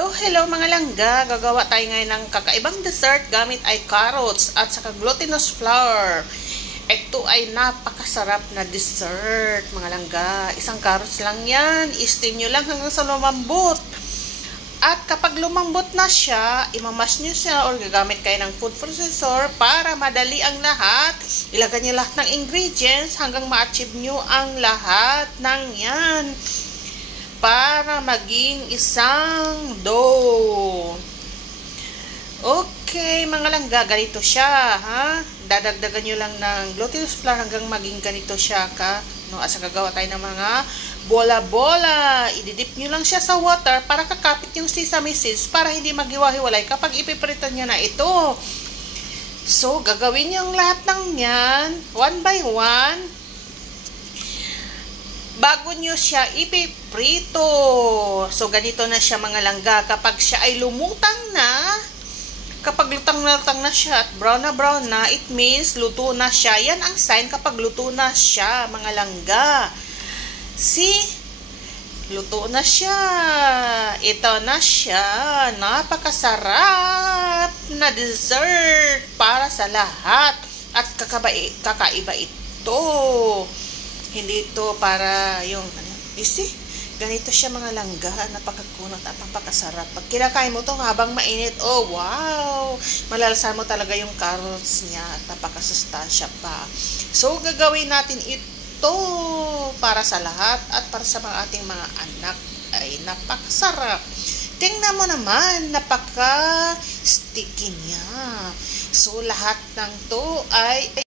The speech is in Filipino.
Hello mga langga! Gagawa tayo ngayon ng kakaibang dessert gamit ay carrots at saka glutinous flour. Ito ay napakasarap na dessert mga langga. Isang carrots lang yan. I-steam nyo lang hanggang sa lumambot. At kapag lumambot na siya, imamas nyo siya or gagamit kayo ng food processor para madali ang lahat. Ilagay nyo lahat ng ingredients hanggang ma-achieve nyo ang lahat ng yan. Para maging isang dough. Okay, mga langga, ganito siya, ha? Dadagdagan nyo lang ng glutinous flour hanggang maging ganito siya, no? Asa gagawa tayo ng mga bola-bola. Ididip nyo lang siya sa water para kakapit yung sesame seeds para hindi maghiwa-hiwalay kapag ipiprito nyo na ito. So, gagawin nyo ang lahat ng yan, one by one, bago nyo siya ipiprito. So, ganito na siya mga langga. Kapag siya ay lumutang na, kapag lutang na siya at brown na, it means luto na siya. Yan ang sign kapag luto na siya mga langga. See? Luto na siya. Ito na siya. Napakasarap na dessert para sa lahat. At kakaiba ito. Hindi ito para yung, you see? Ganito siya mga langga, napakakunat at napakasarap. Pag kinakain mo to habang mainit, oh wow! Malalasan mo talaga yung carrots niya at napakasustansya pa. So, gagawin natin ito para sa lahat at para sa ating mga anak. Ay, napakasarap. Tingnan mo naman, napaka-sticky niya. So, lahat ng to ay